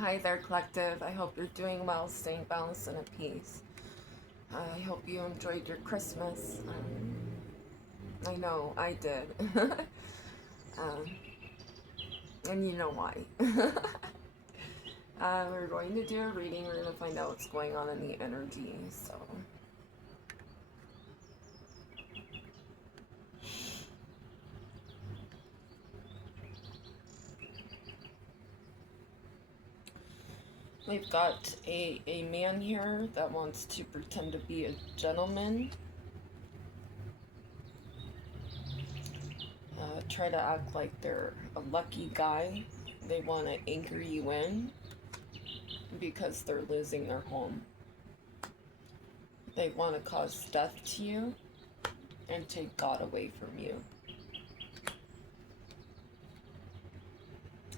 Hi there, collective. I hope you're doing well, staying balanced and at peace. I hope you enjoyed your Christmas. I know I did. um, and you know why. We're going to do a reading. We're going to find out what's going on in the energy. So, we've got a man here that wants to pretend to be a gentleman. Try to act like they're a lucky guy. They want to anchor you in because they're losing their home. They want to cause death to you and take God away from you.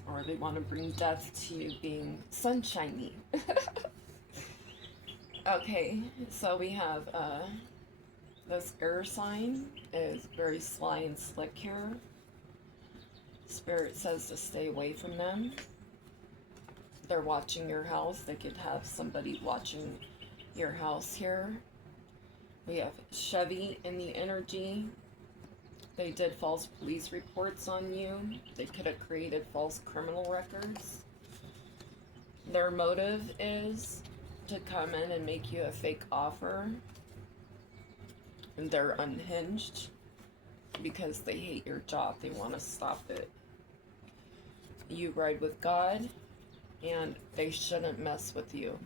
Or they want to bring death to you being sunshiny. Okay, so we have this air sign is very sly and slick here. Spirit says to stay away from them. They're watching your house. They could have somebody watching your house here. We have Chevy in the energy. They did false police reports on you. They could have created false criminal records. Their motive is to come in and make you a fake offer. And they're unhinged because they hate your job. They want to stop it. You ride with God, and they shouldn't mess with you.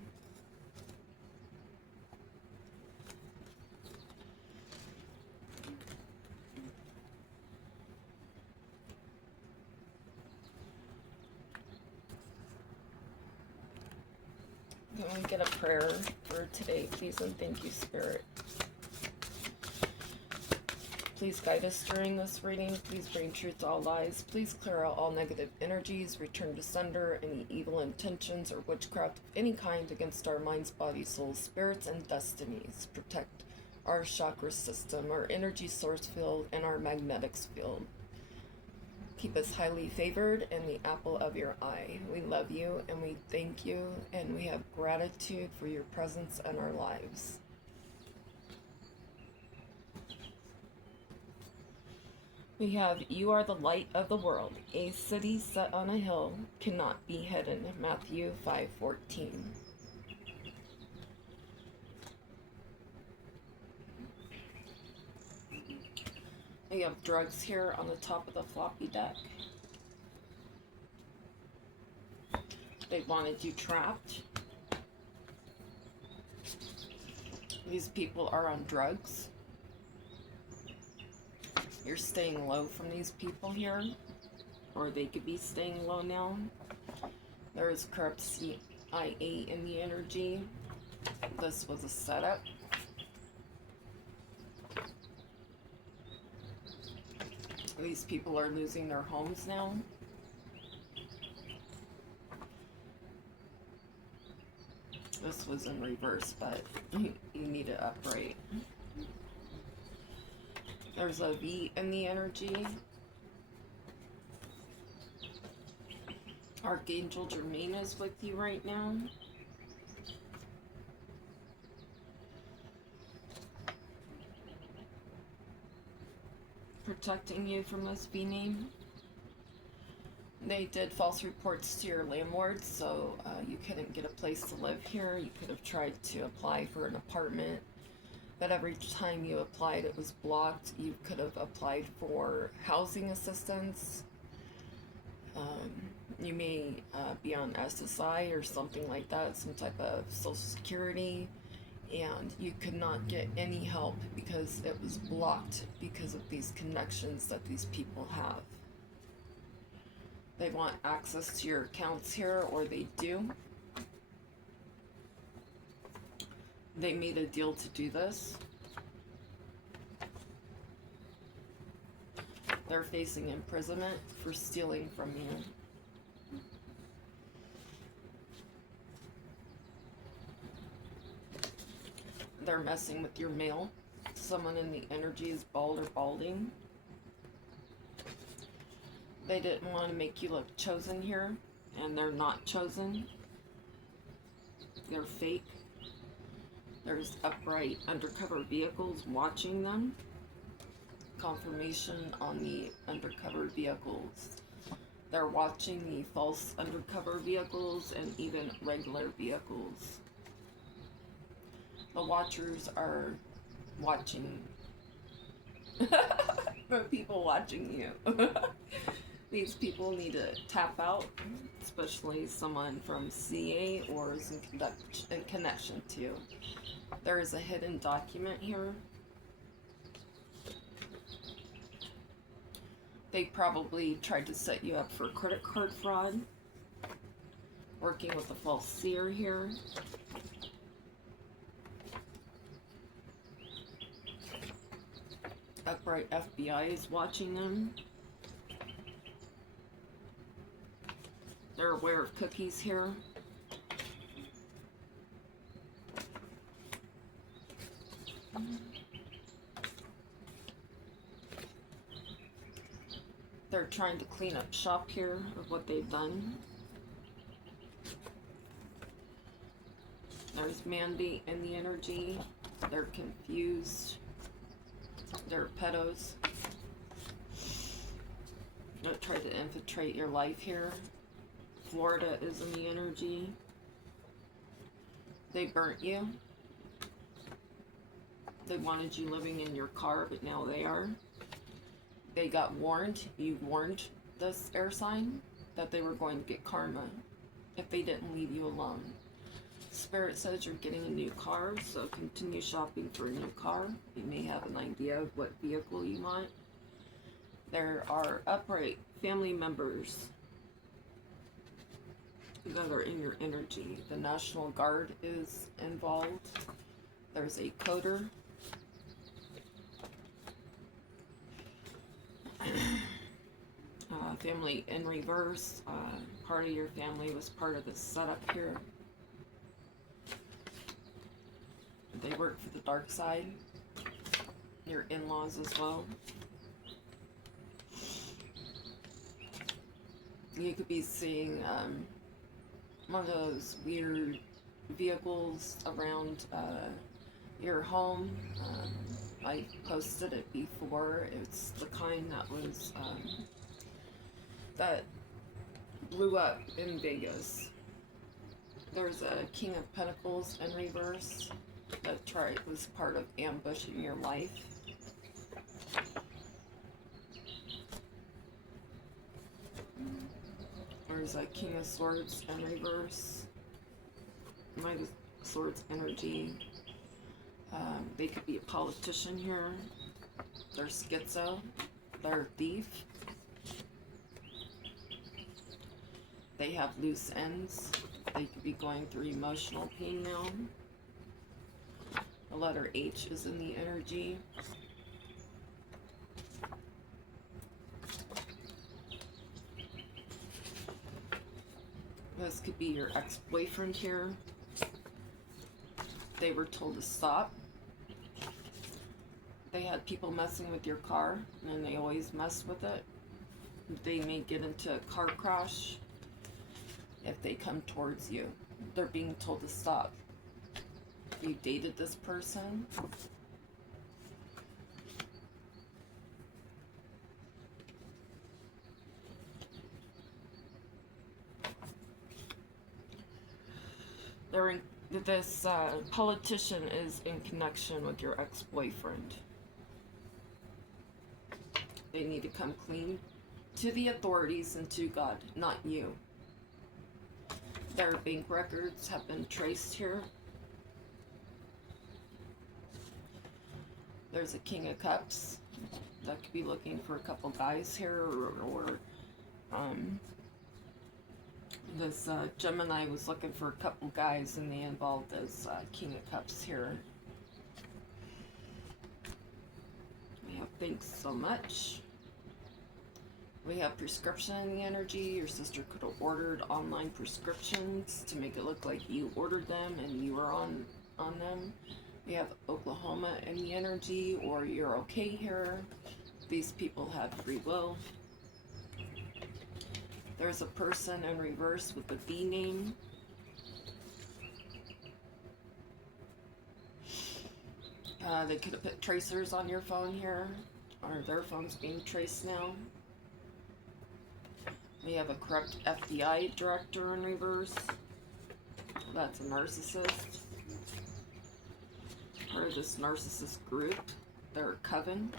Can we get a prayer for today, please? And thank you, Spirit. Please guide us during this reading. Please bring truth to all lies. Please clear out all negative energies. Return to sender any evil intentions or witchcraft of any kind against our minds, bodies, souls, spirits, and destinies. Protect our chakra system, our energy source field, and our magnetics field. Keep us highly favored and the apple of your eye. We love you and we thank you and we have gratitude for your presence in our lives. We have, you are the light of the world. A city set on a hill cannot be hidden. Matthew 5:14. We have drugs here on the top of the floppy deck. They wanted you trapped. These people are on drugs. You're staying low from these people here, or they could be staying low now. There is corrupt CIA in the energy. This was a setup. These people are losing their homes now. This was in reverse, but you need it upright. There's a V in the energy. Archangel Germain is with you right now. Protecting you from this V name. They did false reports to your landlord, so you couldn't get a place to live here. You could have tried to apply for an apartment, but every time you applied, it was blocked. You could have applied for housing assistance. You may be on SSI or something like that, some type of Social Security, and you could not get any help because it was blocked because of these connections that these people have. They want access to your accounts here, or they do. They made a deal to do this. They're facing imprisonment for stealing from you. They're messing with your mail. Someone in the energy is bald or balding. They didn't want to make you look chosen here, and they're not chosen. They're fake. There's upright undercover vehicles watching them. Confirmation on the undercover vehicles. They're watching the false undercover vehicles and even regular vehicles. The watchers are watching the people watching you. These people need to tap out, especially someone from CA or is in connection to. There is a hidden document here. They probably tried to set you up for credit card fraud. Working with a false seer here. Upright FBI is watching them. They're aware of cookies here. They're trying to clean up shop here of what they've done. There's mandate in the energy. They're confused. They're pedos. They'll try to infiltrate your life here. Florida is in the energy. They burnt you. They wanted you living in your car, but now they are. They got warned. You warned this air sign that they were going to get karma if they didn't leave you alone. Spirit says you're getting a new car, so continue shopping for a new car. You may have an idea of what vehicle you want. There are upright family members that are in your energy. The National Guard is involved. There's a coder. Family in reverse. Part of your family was part of this setup here. They work for the dark side. Your in-laws as well. You could be seeing one of those weird vehicles around your home. I posted it before. It's the kind that was that blew up in Vegas. There's a King of Pentacles in reverse that was part of ambushing your life. There's a King of Swords in reverse. Knight of Swords energy. They could be a politician here. They're schizo. They're a thief. They have loose ends. They could be going through emotional pain now. The letter H is in the energy. This could be your ex-boyfriend here. They were told to stop. They had people messing with your car, and they always mess with it. They may get into a car crash if they come towards you. They're being told to stop. You dated this person. This politician is in connection with your ex-boyfriend. They need to come clean to the authorities and to God, not you. Their bank records have been traced here. There's a King of Cups that could be looking for a couple guys here, or this Gemini was looking for a couple guys, and they involved this King of Cups here. We have thanks so much. We have prescription in the energy. Your sister could have ordered online prescriptions to make it look like you ordered them and you were on them. We have Oklahoma in the energy, or you're okay here. These people have free will. There's a person in reverse with the B name. They could have put tracers on your phone here, or their phone's being traced now. We have a corrupt FBI director in reverse. That's a narcissist. Part of this narcissist group. They're a coven.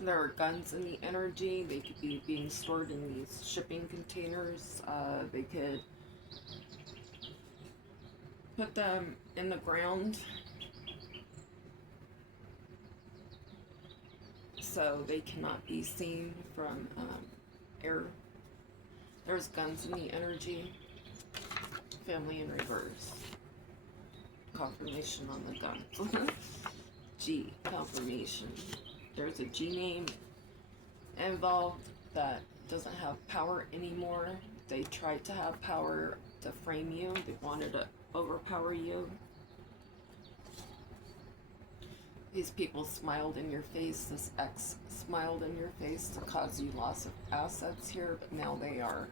There are guns in the energy. They could be being stored in these shipping containers. They could put them in the ground so they cannot be seen from air. There's guns in the energy. Family in reverse. Confirmation on the guns. G, confirmation. There's a G name involved that doesn't have power anymore. They tried to have power to frame you. They wanted to overpower you. These people smiled in your face. This ex smiled in your face to cause you loss of assets here, but now they are.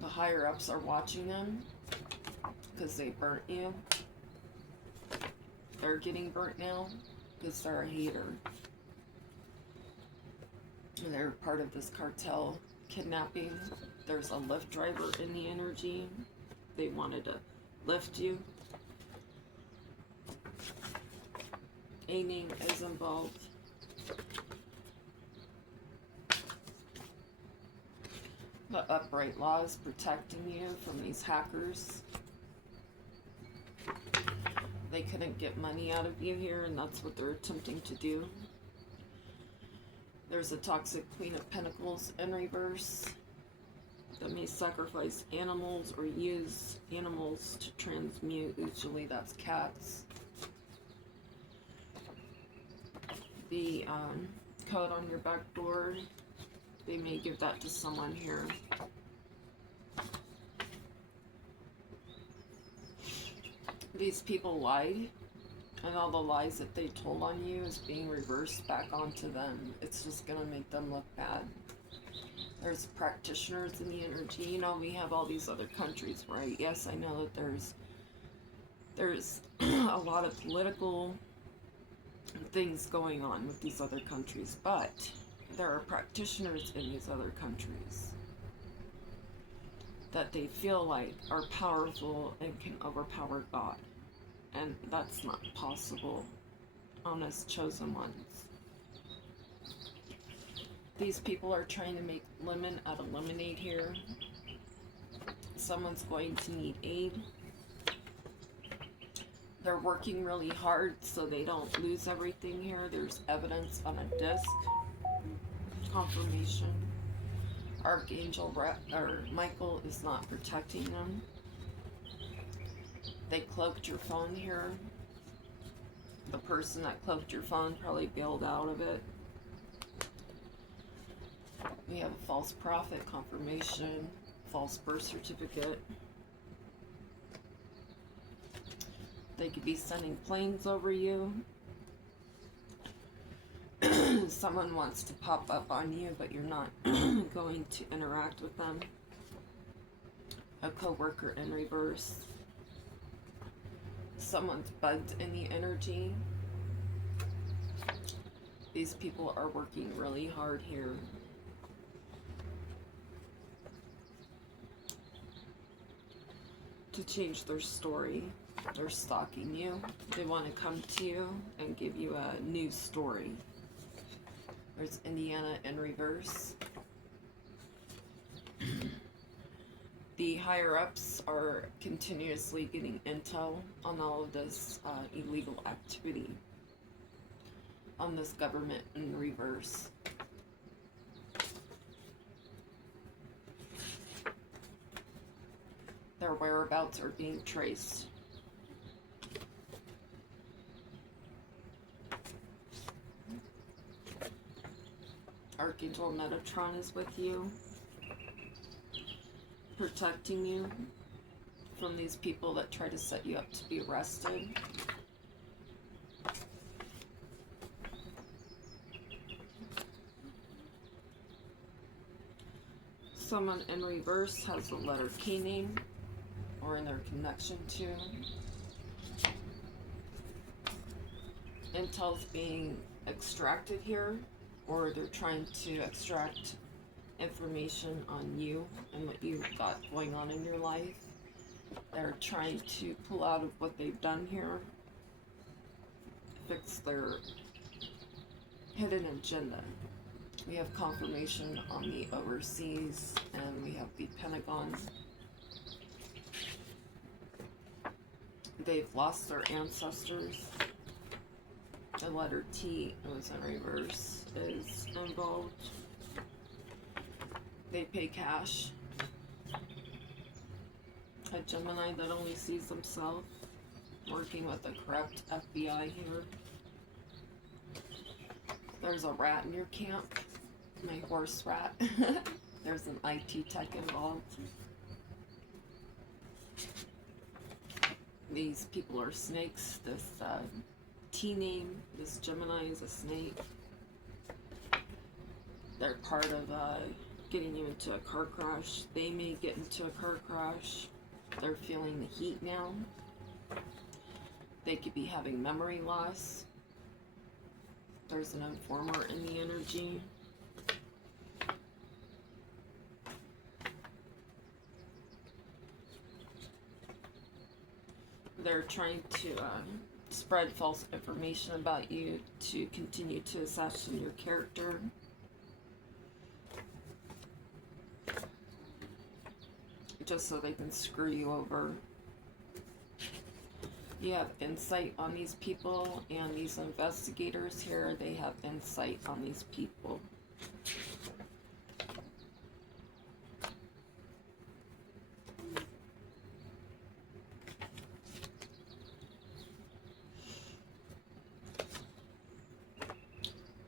The higher ups are watching them because they burnt you. They're getting burnt now because they're a hater. They're part of this cartel kidnapping. There's a Lyft driver in the energy. They wanted to lift you. A name is involved. The upright law is protecting you from these hackers. They couldn't get money out of you here, and that's what they're attempting to do. There's a toxic Queen of Pentacles in reverse that may sacrifice animals or use animals to transmute. Usually that's cats. The code on your back door, they may give that to someone here. These people lied, and all the lies that they told on you is being reversed back onto them. It's just going to make them look bad. There's practitioners in the energy. You know, we have all these other countries, right? Yes, I know that there's a lot of political things going on with these other countries, but there are practitioners in these other countries that they feel like are powerful and can overpower God. And that's not possible on us chosen ones. These people are trying to make lemon out of lemonade here. Someone's going to need aid. They're working really hard so they don't lose everything here. There's evidence on a disc. Confirmation. Archangel Michael is not protecting them. They cloaked your phone here. The person that cloaked your phone probably bailed out of it. We have a false prophet, confirmation, false birth certificate. They could be sending planes over you. Someone wants to pop up on you, but you're not going to interact with them. A co-worker in reverse. Someone's bugged in the energy. These people are working really hard here. To change their story. They're stalking you. They want to come to you and give you a new story. There's Indiana in reverse. The higher-ups are continuously getting intel on all of this illegal activity. On this government in reverse. Their whereabouts are being traced. Archangel Metatron is with you, protecting you from these people that try to set you up to be arrested. Someone in reverse has the letter K name. or in their connection to. Intel's being extracted here, or they're trying to extract information on you and what you've got going on in your life. They're trying to pull out of what they've done here, fix their hidden agenda. We have confirmation on the overseas, and we have the Pentagon. They've lost their ancestors. The letter T was in reverse is involved. They pay cash. A Gemini that only sees themselves, working with a corrupt FBI here. There's a rat in your camp. My horse rat. There's an IT tech involved. These people are snakes. This T name, this Gemini is a snake. They're part of getting you into a car crash. They may get into a car crash. They're feeling the heat now. They could be having memory loss. There's an informer in the energy. They're trying to spread false information about you to continue to assassinate your character. Just so they can screw you over. You have insight on these people, and these investigators here, they have insight on these people.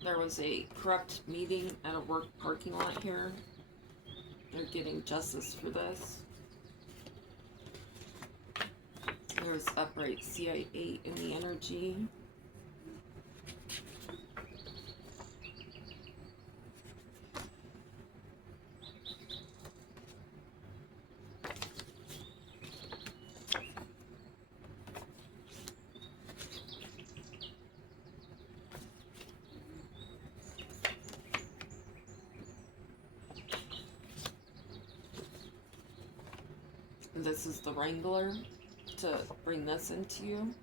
There was a corrupt meeting at a work parking lot here. They're getting justice for this. There's upright CIA in the energy. This is the Wrangler to bring this into you.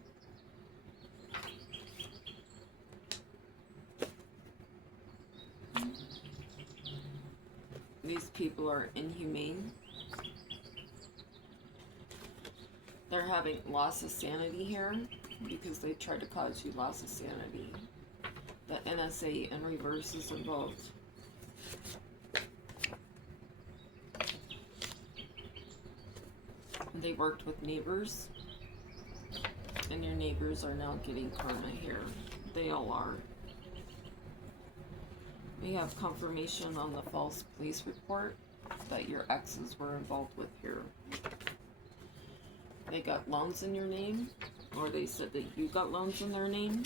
These people are inhumane. They're having loss of sanity here because they tried to cause you loss of sanity. The NSA in reverse is involved. They worked with neighbors, and your neighbors are now getting karma here. They all are. We have confirmation on the false police report that your exes were involved with here. They got loans in your name, or they said that you got loans in their name.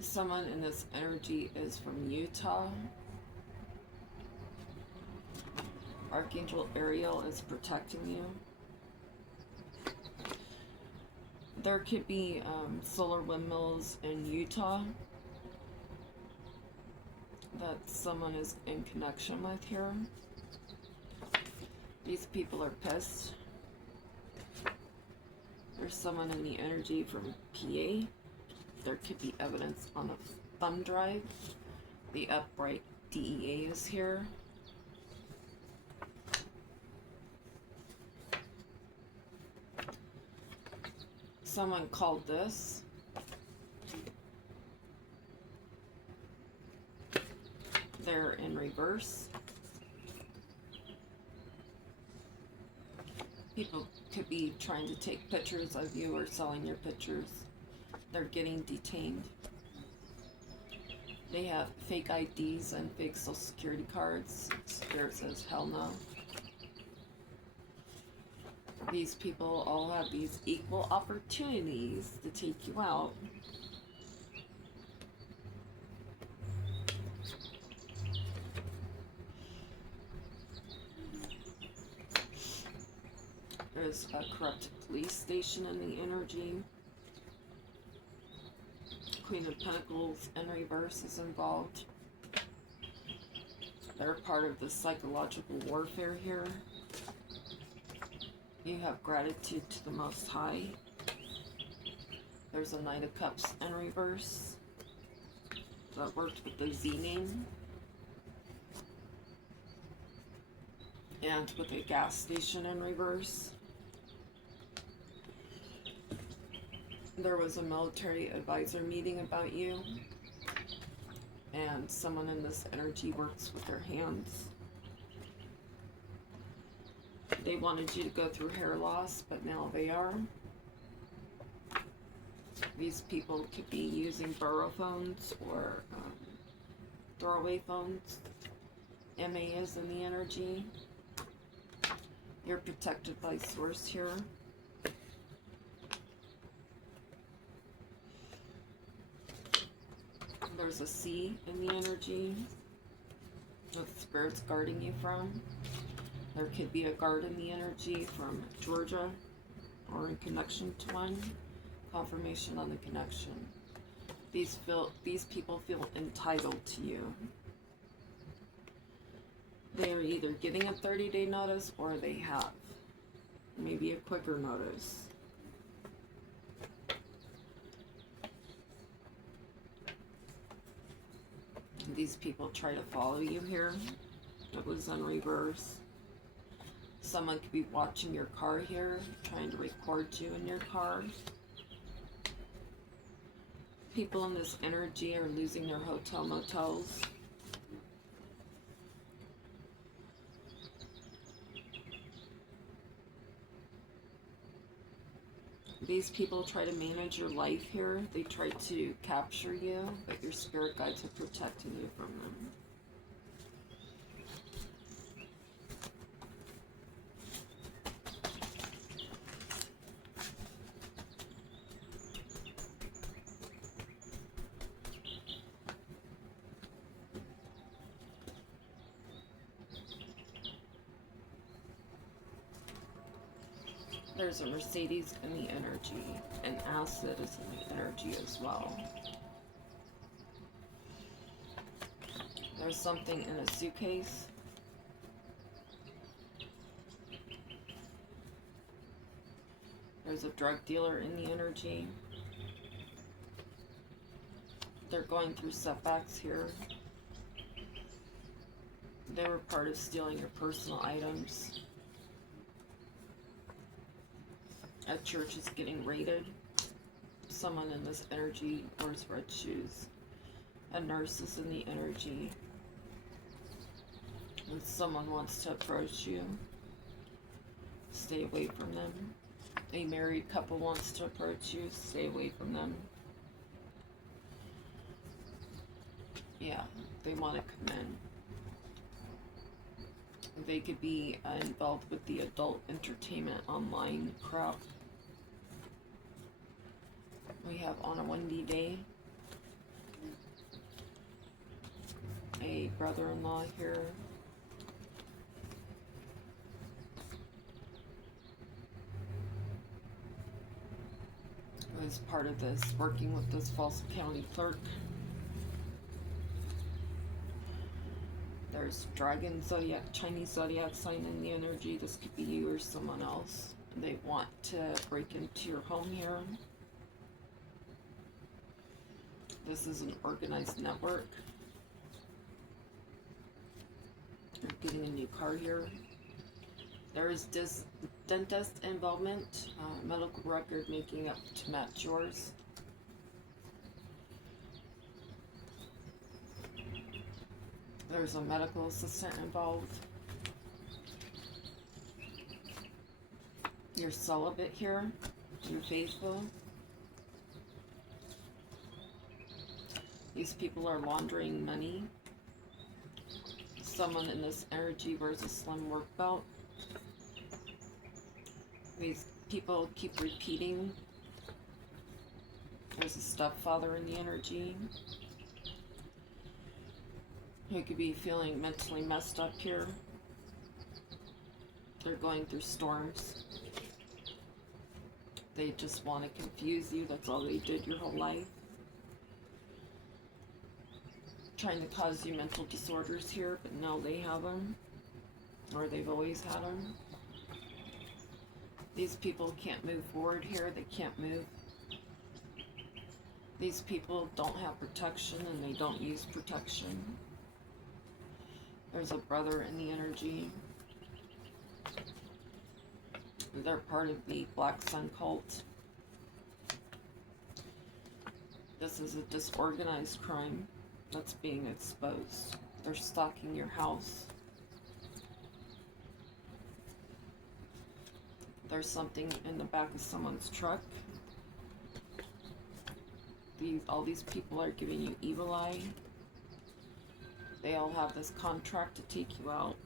Someone in this energy is from Utah. Archangel Ariel is protecting you. There could be solar windmills in Utah that someone is in connection with here. These people are pissed. There's someone in the energy from PA. There could be evidence on a thumb drive. The upright DEA is here. Someone called this. They're in reverse. People could be trying to take pictures of you or selling your pictures. They're getting detained. They have fake IDs and fake social security cards. Spirit says, hell no. These people all have these equal opportunities to take you out. is a corrupt police station in the energy. Queen of Pentacles in reverse is involved. They're part of the psychological warfare here. You have gratitude to the Most High. There's a Knight of Cups in reverse. That worked with the Z name. And with a gas station in reverse. There was a military advisor meeting about you. And someone in this energy works with their hands. They wanted you to go through hair loss, but now they are. These people could be using burrow phones or throwaway phones. MA is in the energy. You're protected by Source here. There's a C in the energy that Spirit's guarding you from. There could be a guard in the energy from Georgia or in connection to one. Confirmation on the connection. These people feel entitled to you. They are either getting a 30-day notice or they have maybe a quicker notice. These people try to follow you here. It was in reverse. Someone could be watching your car here, trying to record you in your car. People in this energy are losing their hotel motels. These people try to manage your life here. They try to capture you, but your spirit guides are protecting you from them. There's a Mercedes in the energy, and Acid is in the energy as well. There's something in a suitcase. There's a drug dealer in the energy. They're going through setbacks here. They were part of stealing your personal items. A church is getting raided. Someone in this energy wears red shoes. A nurse is in the energy. And someone wants to approach you. Stay away from them. A married couple wants to approach you. Stay away from them. Yeah, they want to come in. They could be involved with the adult entertainment online crowd. We have on a windy day a brother-in-law here. Who is part of this, working with this false county clerk. There's dragon zodiac, Chinese zodiac sign in the energy. This could be you or someone else. They want to break into your home here. This is an organized network. You're getting a new car here. There is dentist involvement, medical record making up to match yours. There's a medical assistant involved. You're celibate here. You're faithful. These people are laundering money. Someone in this energy wears a slim work belt. These people keep repeating. There's a stepfather in the energy. You could be feeling mentally messed up here. They're going through storms. They just want to confuse you. That's all they did your whole life. Trying to cause you mental disorders here, but now they have them. Or they've always had them. These people can't move forward here. They can't move. These people don't have protection and they don't use protection. There's a brother in the energy. They're part of the Black Sun cult. This is a disorganized crime that's being exposed. They're stalking your house. There's something in the back of someone's truck. All these people are giving you evil eye. They all have this contract to take you out.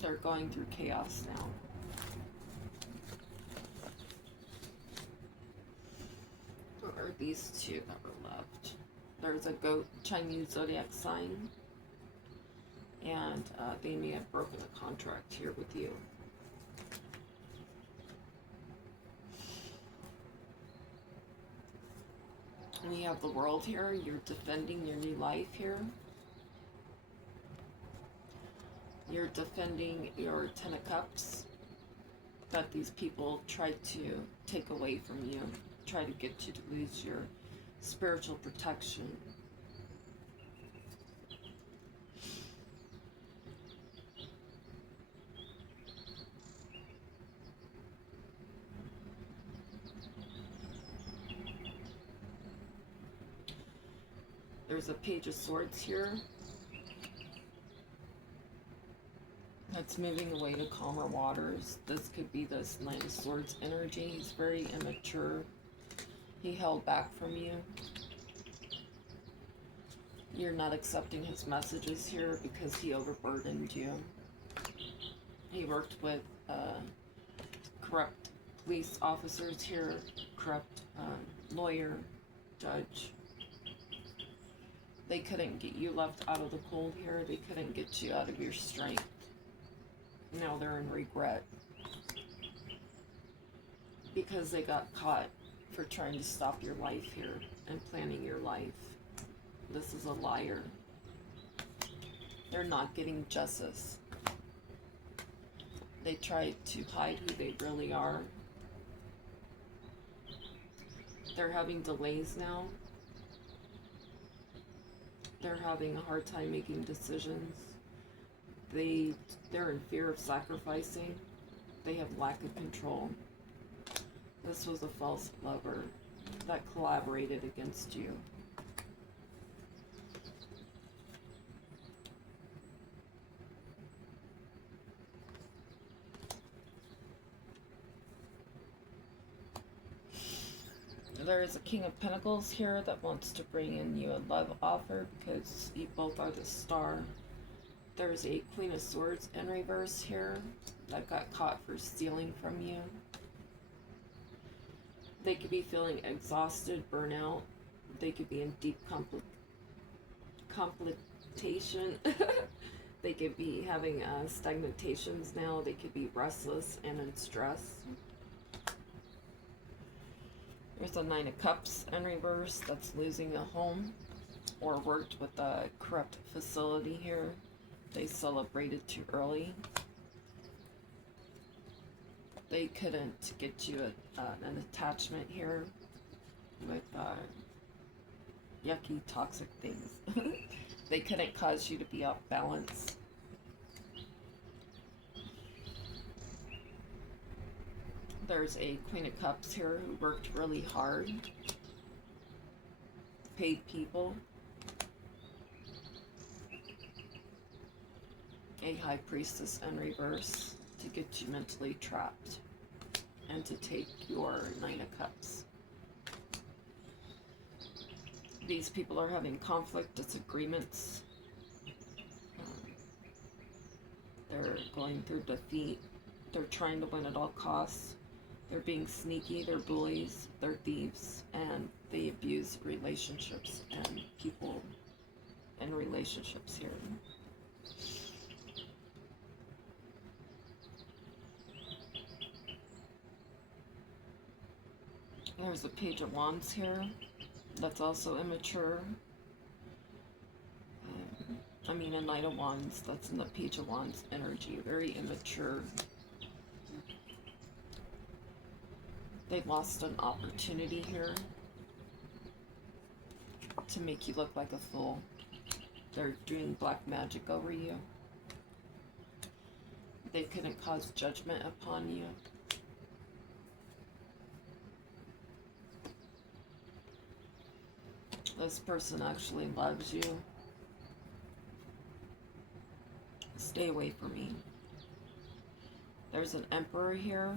They're going through chaos now. Or these two that were left. There's a goat Chinese zodiac sign. And they may have broken a contract here with you. We have the world here. You're defending your new life here. You're defending your Ten of Cups that these people tried to take away from you. Try to get you to lose your spiritual protection. There's a Page of Swords here. That's moving away to calmer waters. This could be this Knight of Swords energy. He's very immature. He held back from you. You're not accepting his messages here because he overburdened you. He worked with corrupt police officers here, corrupt lawyer, judge. They couldn't get you left out of the cold here. They couldn't get you out of your strength. Now they're in regret. Because they got caught for trying to stop your life here and planning your life. This is a liar. They're not getting justice. They tried to hide who they really are. They're having delays now. They're having a hard time making decisions. They're in fear of sacrificing. They have lack of control. This was a false lover that collaborated against you. There is a King of Pentacles here that wants to bring in you a love offer because you both are the star. There's a Queen of Swords in reverse here that got caught for stealing from you. They could be feeling exhausted, burnout. They could be in deep complication. They could be having stagnations now. They could be restless and in stress. There's a Nine of Cups in reverse that's losing a home or worked with a corrupt facility here. They celebrated too early. They couldn't get you an attachment here with yucky, toxic things. They couldn't cause you to be off balance. There's a Queen of Cups here who worked really hard, paid people. A High Priestess in reverse to get you mentally trapped and to take your Nine of Cups. These people are having conflict, disagreements. They're going through defeat. They're trying to win at all costs. They're being sneaky, they're bullies, they're thieves, and they abuse relationships and people in relationships here. There's a Page of Wands here. That's also immature. I mean, a Knight of Wands. That's in the Page of Wands energy. Very immature. They lost an opportunity here to make you look like a fool. They're doing black magic over you. They couldn't cause judgment upon you. This person actually loves you. Stay away from me. There's an Emperor here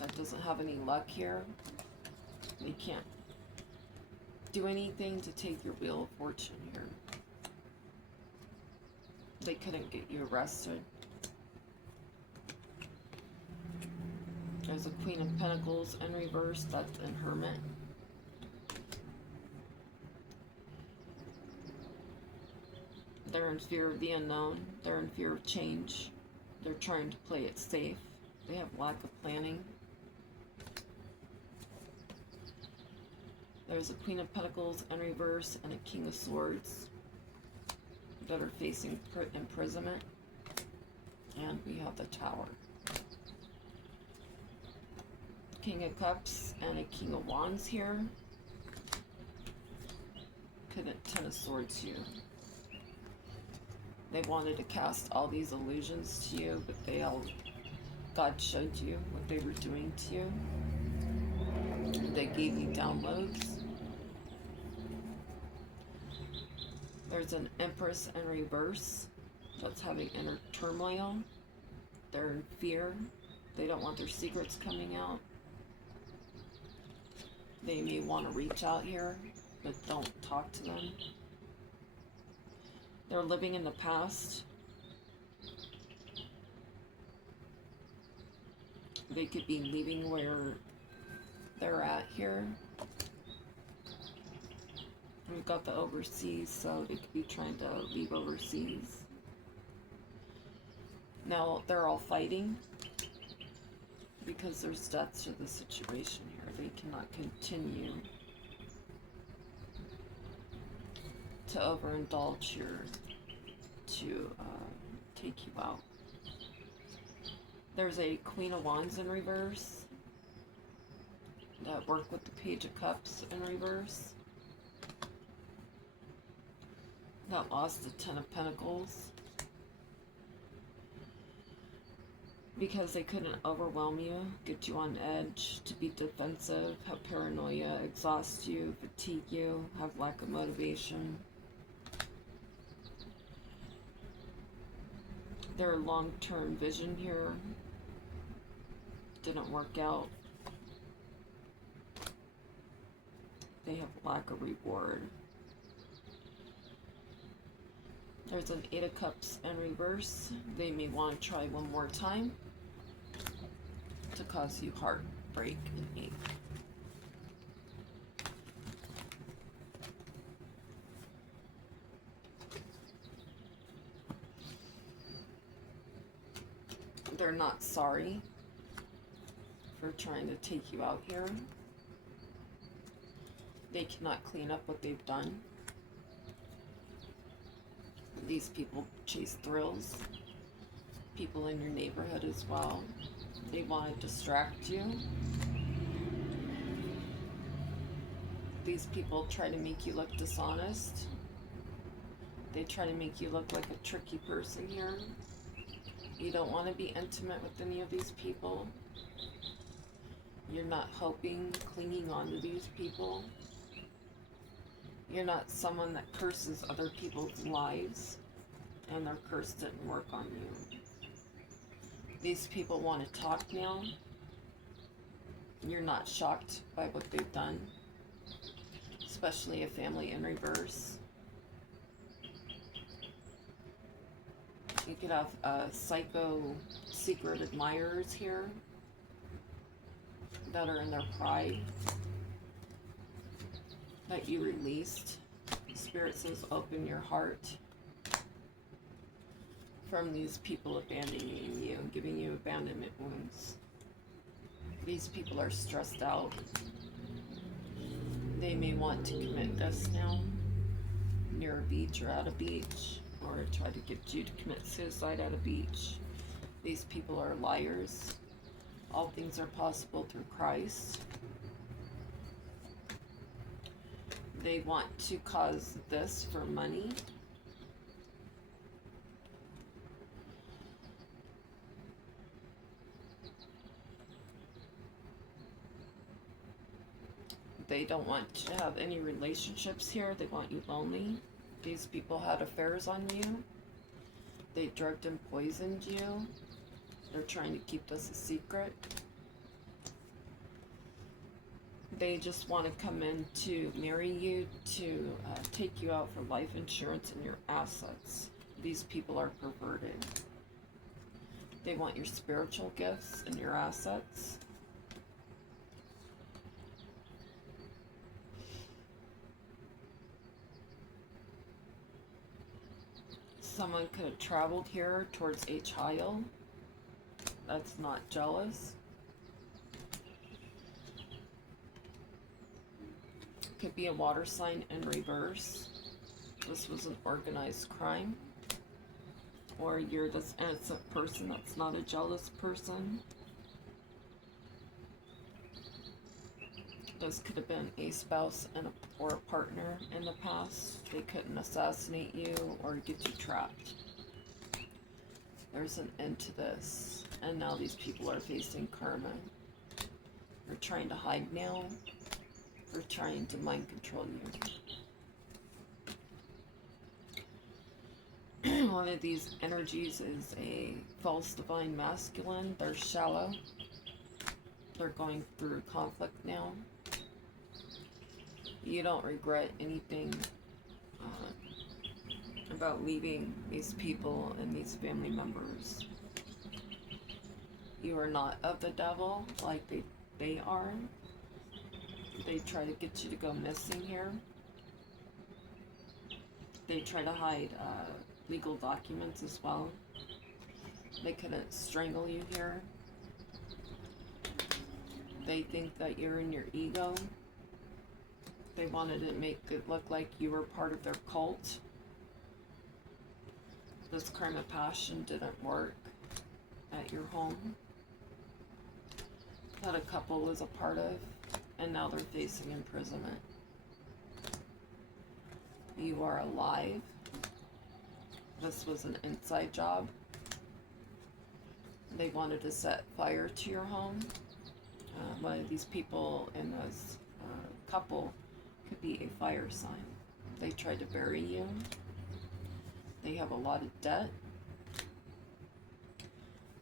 that doesn't have any luck here. They can't do anything to take your Wheel of Fortune here. They couldn't get you arrested. There's a Queen of Pentacles in reverse. That's in Hermit. They're in fear of the unknown. They're in fear of change. They're trying to play it safe. They have lack of planning. There's a Queen of Pentacles in reverse and a King of Swords that are facing imprisonment. And we have the Tower. King of Cups and a King of Wands here. Ten of Swords here. They wanted to cast all these illusions to you, but God showed you what they were doing to you. They gave you downloads. There's an Empress in reverse that's having inner turmoil. They're in fear. They don't want their secrets coming out. They may want to reach out here, but don't talk to them. They're living in the past. They could be leaving where they're at here. We've got the overseas, so they could be trying to leave overseas. Now they're all fighting because there's death to the situation here. They cannot continue to overindulge here to take you out. There's a Queen of Wands in reverse that work with the Page of Cups in reverse. That lost the Ten of Pentacles because they couldn't overwhelm you, get you on edge, to be defensive, have paranoia, exhaust you, fatigue you, have lack of motivation. Their long-term vision here didn't work out. They have lack of reward. There's an Eight of Cups in reverse. They may want to try one more time to cause you heartbreak and ache. They're not sorry for trying to take you out here. They cannot clean up what they've done. These people chase thrills. People in your neighborhood as well. They want to distract you. These people try to make you look dishonest. They try to make you look like a tricky person here. You don't want to be intimate with any of these people. You're not hoping, clinging on to these people. You're not someone that curses other people's lives, and their curse didn't work on you. These people want to talk now. You're not shocked by what they've done, especially a family in reverse. You could have psycho secret admirers here that are in their pride that you released. Spirit says open your heart from these people abandoning you and giving you abandonment wounds. These people are stressed out. They may want to commit this now, near a beach or at a beach, or try to get you to commit suicide at a beach. These people are liars. All things are possible through Christ. They want to cause this for money. They don't want to have any relationships here. They want you lonely. These people had affairs on you. They drugged and poisoned you. They're trying to keep this a secret. They just want to come in to marry you, to take you out for life insurance and your assets. These people are perverted. They want your spiritual gifts and your assets. Someone could have traveled here towards a child that's not jealous. Could be a water sign in reverse. This was an organized crime. Or you're this innocent person that's not a jealous person. This could have been a spouse and or a partner in the past. They couldn't assassinate you or get you trapped. There's an end to this. And now these people are facing karma. They're trying to hide now. They're trying to mind control you. One of these energies is a false divine masculine. They're shallow. They're going through conflict now. You don't regret anything about leaving these people and these family members. You are not of the devil like they are. They try to get you to go missing here. They try to hide legal documents as well. They couldn't strangle you here. They think that you're in your ego. They wanted to make it look like you were part of their cult. This crime of passion didn't work at your home. That a couple was a part of, and now they're facing imprisonment. You are alive. This was an inside job. They wanted to set fire to your home. One of these people in this couple could be a fire sign. They tried to bury you. They have a lot of debt.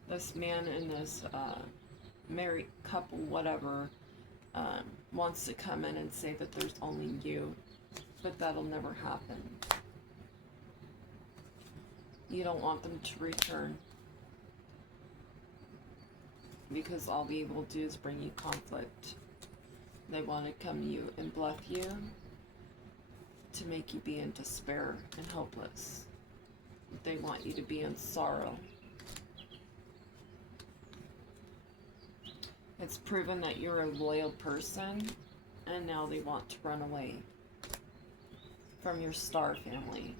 This man in this married couple, whatever, wants to come in and say that there's only you, but that'll never happen. You don't want them to return, because all they will do is bring you conflict. They want to come to you and bluff you to make you be in despair and hopeless. They want you to be in sorrow. It's proven that you're a loyal person, and now they want to run away from your star family.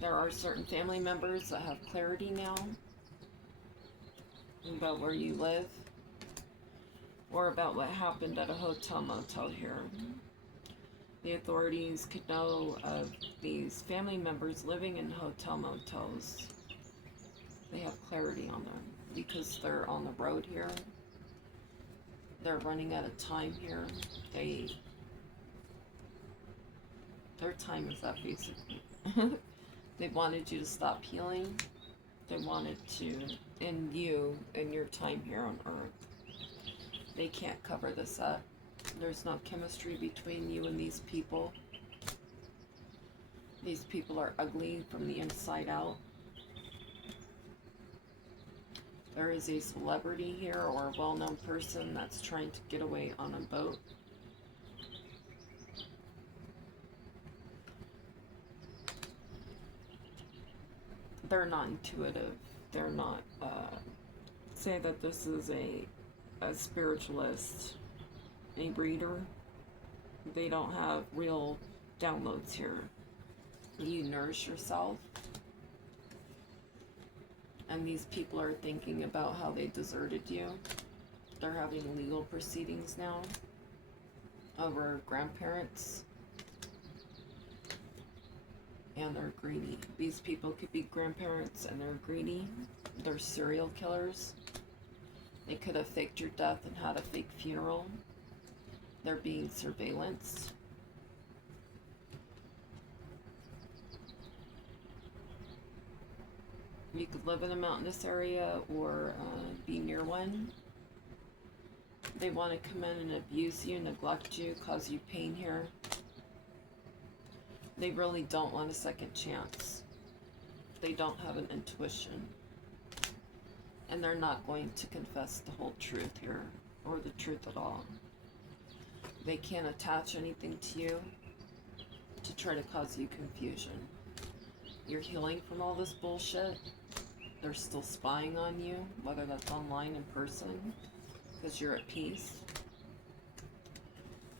There are certain family members that have clarity now about where you live, or about what happened at a hotel motel here. The authorities could know of these family members living in hotel motels. They have clarity on them because they're on the road here. They're running out of time here. Their time is up, basically. They wanted you to stop healing. They wanted to end you in your time here on Earth. They can't cover this up. There's no chemistry between you and these people. These people are ugly from the inside out. There is a celebrity here or a well-known person that's trying to get away on a boat. They're not intuitive. They're not say that this is a spiritualist, a reader. They don't have real downloads here. You nourish yourself. And these people are thinking about how they deserted you. They're having legal proceedings now over grandparents. And they're greedy. These people could be grandparents and they're greedy. They're serial killers. They could have faked your death and had a fake funeral. They're being surveillanced. You could live in a mountainous area or be near one. They want to come in and abuse you, neglect you, cause you pain here. They really don't want a second chance. They don't have an intuition. And they're not going to confess the whole truth here, or the truth at all. They can't attach anything to you to try to cause you confusion. You're healing from all this bullshit. They're still spying on you, whether that's online, in person, because you're at peace.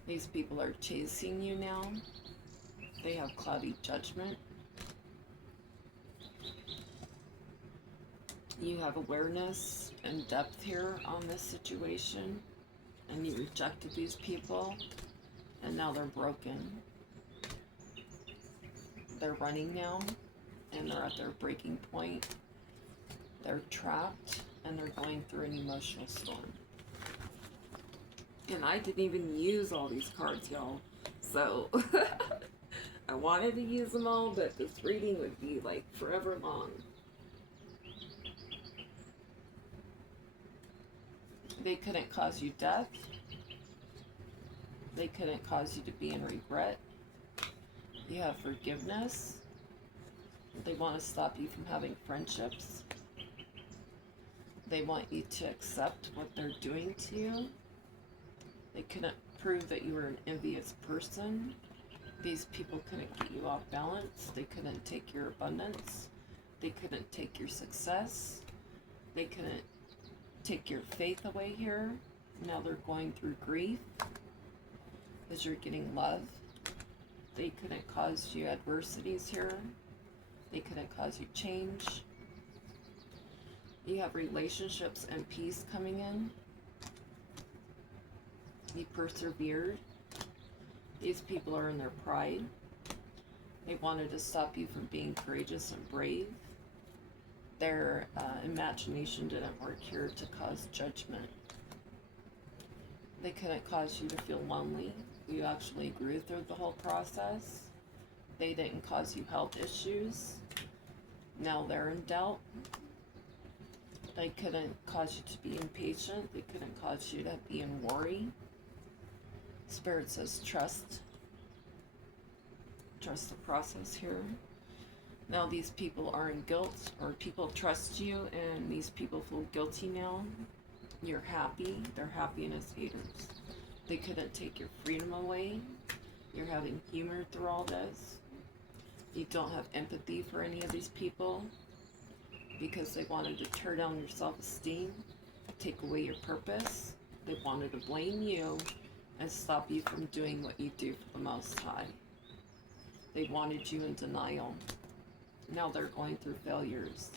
These people are chasing you now. They have cloudy judgment. You have awareness and depth here on this situation, and you rejected these people, and now they're broken. They're running now, and they're at their breaking point. They're trapped, and they're going through an emotional storm. And I didn't even use all these cards, y'all. So I wanted to use them all, but this reading would be like forever long. They couldn't cause you death. They couldn't cause you to be in regret. You have forgiveness. They want to stop you from having friendships. They want you to accept what they're doing to you. They couldn't prove that you were an envious person. These people couldn't get you off balance. They couldn't take your abundance. They couldn't take your success. They couldn't take your faith away here. Now they're going through grief because you're getting love. They couldn't cause you adversities here. They couldn't cause you change. You have relationships and peace coming in. You persevered. These people are in their pride. They wanted to stop you from being courageous and brave. Their imagination didn't work here to cause judgment. They couldn't cause you to feel lonely. You actually grew through the whole process. They didn't cause you health issues. Now they're in doubt. They couldn't cause you to be impatient. They couldn't cause you to be in worry. Spirit says trust. Trust the process here. Now these people are in guilt, or people trust you and these people feel guilty now. You're happy. They're happiness haters. They couldn't take your freedom away. You're having humor through all this. You don't have empathy for any of these people because they wanted to tear down your self-esteem, take away your purpose. They wanted to blame you and stop you from doing what you do for the Most High. They wanted you in denial. Now they're going through failures.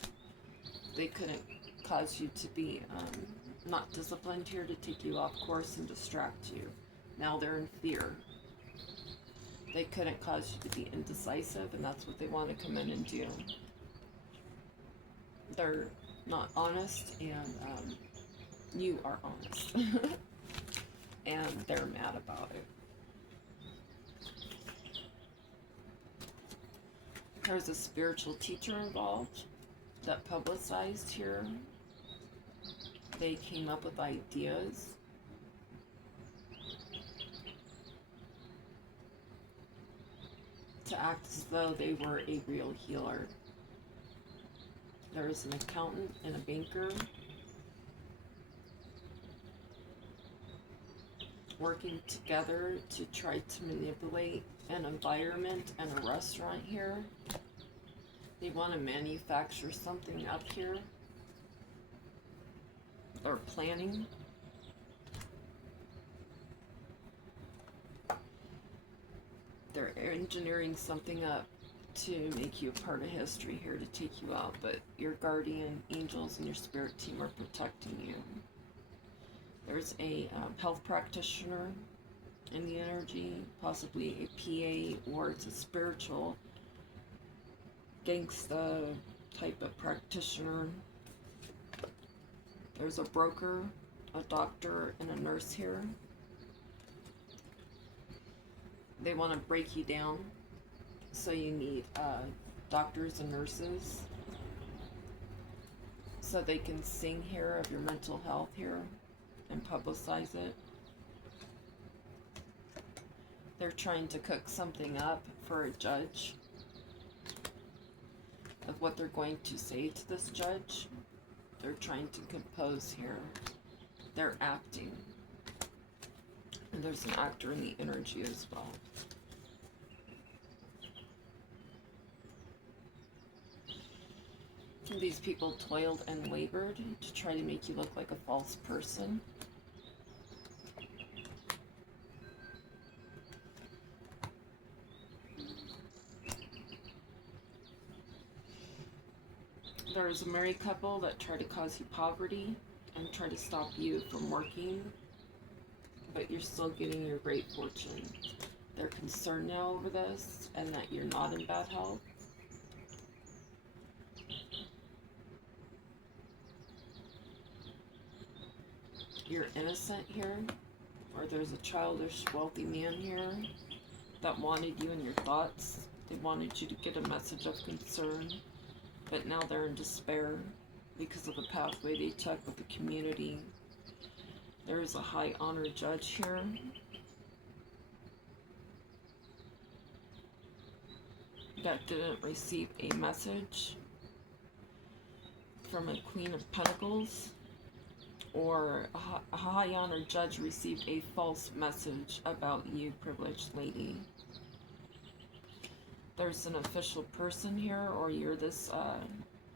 They couldn't cause you to be not disciplined here to take you off course and distract you. Now they're in fear. They couldn't cause you to be indecisive, and that's what they want to come in and do. They're not honest, and you are honest. And they're mad about it. There's a spiritual teacher involved that publicized here. They came up with ideas. To act as though they were a real healer. There is an accountant and a banker working together to try to manipulate an environment and a restaurant here. They want to manufacture something up here. or planning. They're engineering something up to make you a part of history here, to take you out, but your guardian angels and your spirit team are protecting you. There's a health practitioner in the energy, possibly a PA, or it's a spiritual gangsta type of practitioner. There's a broker, a doctor, and a nurse here. They want to break you down, so you need doctors and nurses, so they can sing here of your mental health here and publicize it. They're trying to cook something up for a judge of what they're going to say to this judge. They're trying to compose here. They're acting. And there's an actor in the energy as well. These people toiled and labored to try to make you look like a false person. There's a married couple that try to cause you poverty and try to stop you from working, but you're still getting your great fortune. They're concerned now over this and that you're not in bad health. You're innocent here, or there's a childish, wealthy man here that wanted you in your thoughts. They wanted you to get a message of concern, but now they're in despair because of the pathway they took with the community. There is a high honor judge here. That didn't receive a message from a Queen of Pentacles, or a high honor judge received a false message about you, privileged lady. There's an official person here, or you're this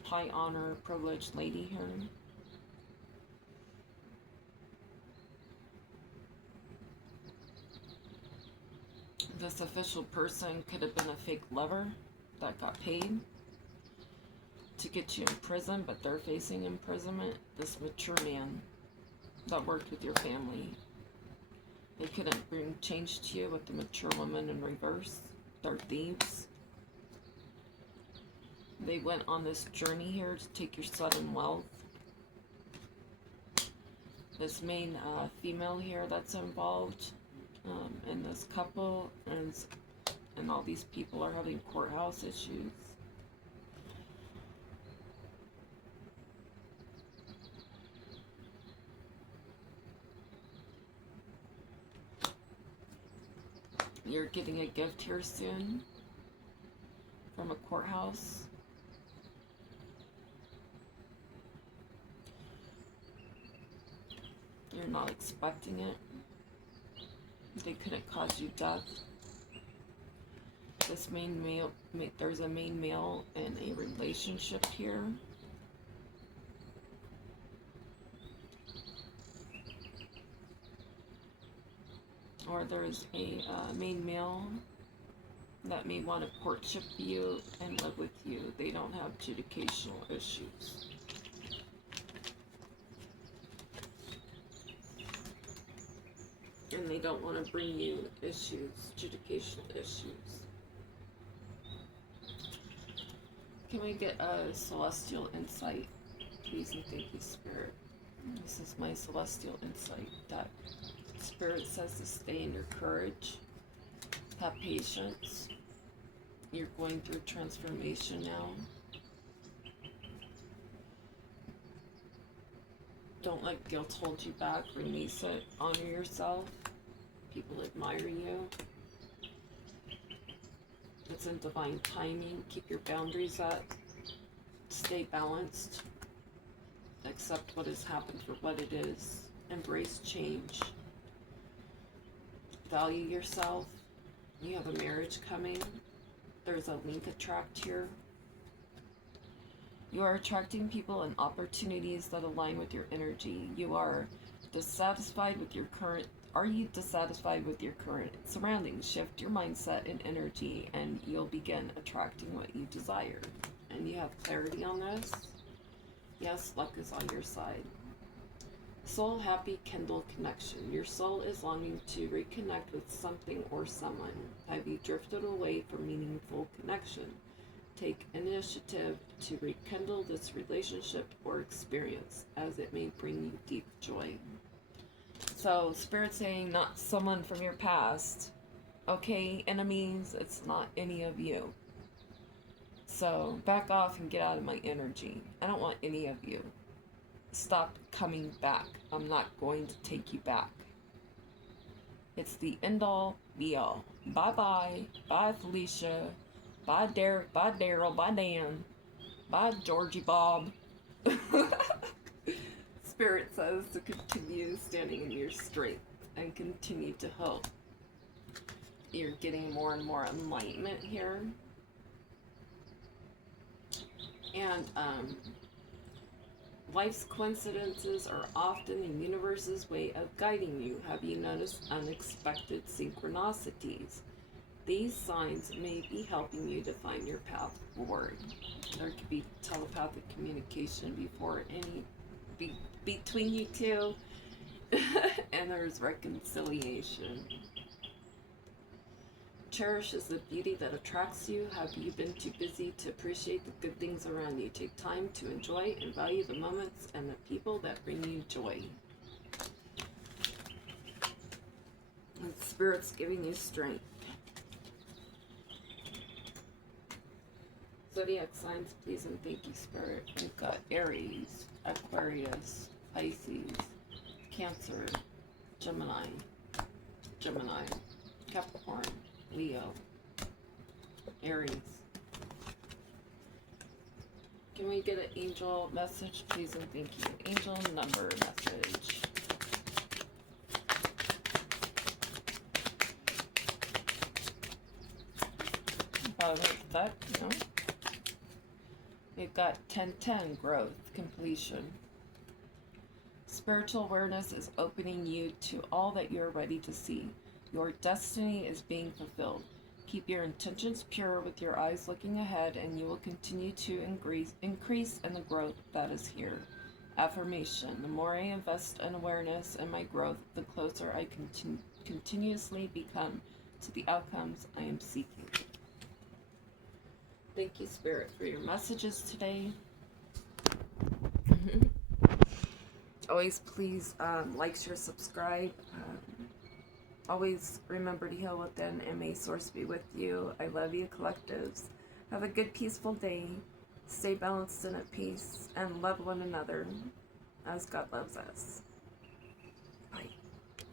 high honor privileged lady here. This official person could have been a fake lover that got paid to get you in prison, but they're facing imprisonment. This mature man that worked with your family, they couldn't bring change to you with the mature woman in reverse. They're thieves. They went on this journey here to take your sudden wealth. This main female here that's involved in this couple, and all these people are having courthouse issues. You're getting a gift here soon from a courthouse. You're not expecting it. They couldn't cause you death. This main male, there's a main male in a relationship here. Or there's a main male that may want to courtship you and live with you. They don't have judicational issues. And they don't want to bring you issues, judicational issues. Can we get a celestial insight, please and thank you, Spirit? This is my celestial insight deck. Spirit says to stay in your courage, have patience. You're going through transformation now. Don't let guilt hold you back. Release it. Honor yourself. People admire you. It's in divine timing. Keep your boundaries up. Stay balanced. Accept what has happened for what it is. Embrace change. Value yourself. You have a marriage coming. There's a link attract here. You are attracting people and opportunities that align with your energy. You are dissatisfied with your current. Are you dissatisfied with your current surroundings? Shift your mindset and energy, and you'll begin attracting what you desire. And you have clarity on this. Yes, luck is on your side. Soul happy kindle connection. Your soul is longing to reconnect with something or someone. Have you drifted away from meaningful connection? Take initiative to rekindle this relationship or experience, as it may bring you deep joy. So, Spirit saying not someone from your past. Okay, enemies, it's not any of you. So, back off and get out of my energy. I don't want any of you. Stop coming back. I'm not going to take you back. It's the end all, be all. Bye bye. Bye, Felicia. Bye, Derek. Bye, Daryl. Bye, Dan. Bye, Georgie Bob. Spirit says to continue standing in your strength and continue to hope. You're getting more and more enlightenment here. And life's coincidences are often the universe's way of guiding you. Have you noticed unexpected synchronicities? These signs may be helping you to find your path forward. There could be telepathic communication between you two, and there's reconciliation. Cherishes the beauty that attracts you. Have you been too busy to appreciate the good things around you? Take time to enjoy and value the moments and the people that bring you joy. And Spirit's giving you strength. Zodiac signs, please and thank you, Spirit. We've got Aries, Aquarius, Pisces, Cancer, Gemini, Capricorn, Leo, Aries. Can we get an angel message, please and thank you? Angel number message. That, no. We've got 1010, growth, completion. Spiritual awareness is opening you to all that you are ready to see. Your destiny is being fulfilled. Keep your intentions pure with your eyes looking ahead, and you will continue to increase in the growth that is here. Affirmation. The more I invest in awareness and my growth, the closer I continuously become to the outcomes I am seeking. Thank you, Spirit, for your messages today. Always please like, share, subscribe. Always remember to heal within, and may Source be with you. I love you, collectives. Have a good, peaceful day. Stay balanced and at peace, and love one another as God loves us.